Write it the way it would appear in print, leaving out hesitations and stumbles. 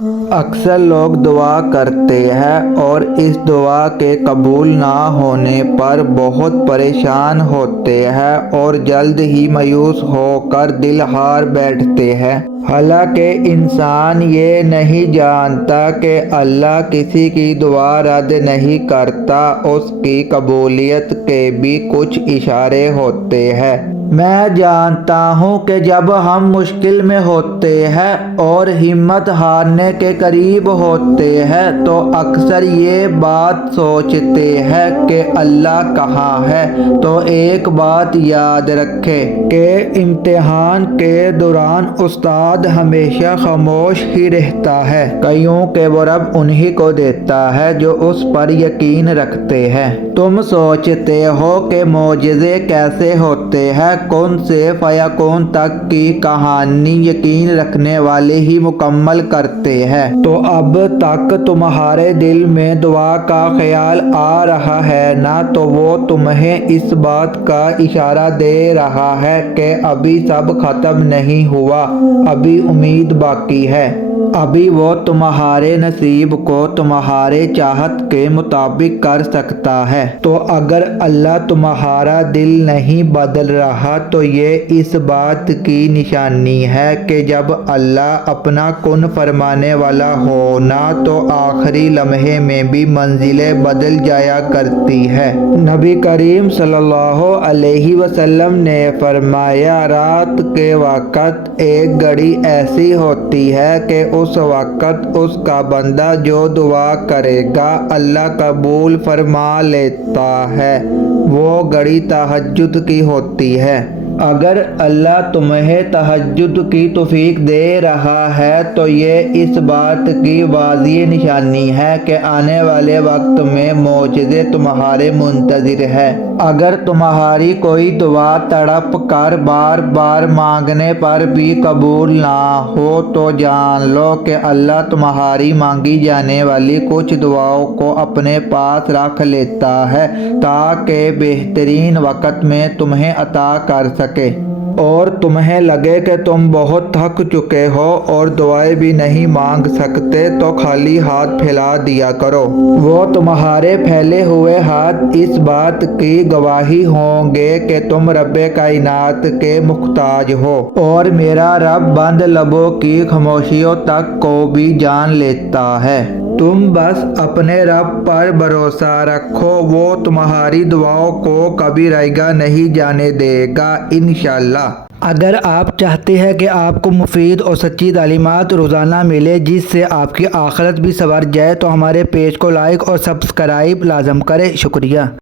اکثر لوگ دعا کرتے ہیں اور اس دعا کے قبول نہ ہونے پر بہت پریشان ہوتے ہیں اور جلد ہی مایوس ہو کر دل ہار بیٹھتے ہیں۔ حالانکہ انسان یہ نہیں جانتا کہ اللہ کسی کی دعا رد نہیں کرتا، اس کی قبولیت کے بھی کچھ اشارے ہوتے ہیں۔ میں جانتا ہوں کہ جب ہم مشکل میں ہوتے ہیں اور ہمت ہارنے کے قریب ہوتے ہیں تو اکثر یہ بات سوچتے ہیں کہ اللہ کہاں ہے۔ تو ایک بات یاد رکھیں کہ امتحان کے دوران استاد ہمیشہ خاموش ہی رہتا ہے، کیونکہ وہ رب انہی کو دیتا ہے جو اس پر یقین رکھتے ہیں۔ تم سوچتے ہو کہ معجزے کیسے ہوتے ہیں؟ کن سے فیکون تک کی کہانی یقین رکھنے والے ہی مکمل کرتے ہیں۔ تو اب تک تمہارے دل میں دعا کا خیال آ رہا ہے نا، تو وہ تمہیں اس بات کا اشارہ دے رہا ہے کہ ابھی سب ختم نہیں ہوا، ابھی امید باقی ہے۔ ابھی وہ تمہارے نصیب کو تمہارے چاہت کے مطابق کر سکتا ہے۔ تو اگر اللہ تمہارا دل نہیں بدل رہا تو یہ اس بات کی نشانی ہے کہ جب اللہ اپنا کن فرمانے والا ہو نا تو آخری لمحے میں بھی منزلیں بدل جایا کرتی ہے۔ نبی کریم صلی اللہ علیہ وسلم نے فرمایا، رات کے وقت ایک گھڑی ایسی ہوتی ہے کہ اس وقت اس کا بندہ جو دعا کرے گا اللہ قبول فرما لیتا ہے، وہ گھڑی تہجد کی ہوتی ہے۔ اگر اللہ تمہیں تہجد کی توفیق دے رہا ہے تو یہ اس بات کی واضح نشانی ہے کہ آنے والے وقت میں معجزے تمہارے منتظر ہیں۔ اگر تمہاری کوئی دعا تڑپ کر بار بار مانگنے پر بھی قبول نہ ہو تو جان لو کہ اللہ تمہاری مانگی جانے والی کچھ دعاؤں کو اپنے پاس رکھ لیتا ہے تاکہ بہترین وقت میں تمہیں عطا کر سکے۔ اور تمہیں لگے کہ تم بہت تھک چکے ہو اور دعائیں بھی نہیں مانگ سکتے تو خالی ہاتھ پھیلا دیا کرو، وہ تمہارے پھیلے ہوئے ہاتھ اس بات کی گواہی ہوں گے کہ تم رب کائنات کے محتاج ہو، اور میرا رب بند لبوں کی خاموشیوں تک کو بھی جان لیتا ہے۔ تم بس اپنے رب پر بھروسہ رکھو، وہ تمہاری دعاؤں کو کبھی رائیگاں نہیں جانے دے گا انشاءاللہ۔ اگر آپ چاہتے ہیں کہ آپ کو مفید اور سچی تعلیمات روزانہ ملے جس سے آپ کی آخرت بھی سنور جائے تو ہمارے پیج کو لائک اور سبسکرائب لازم کریں۔ شکریہ۔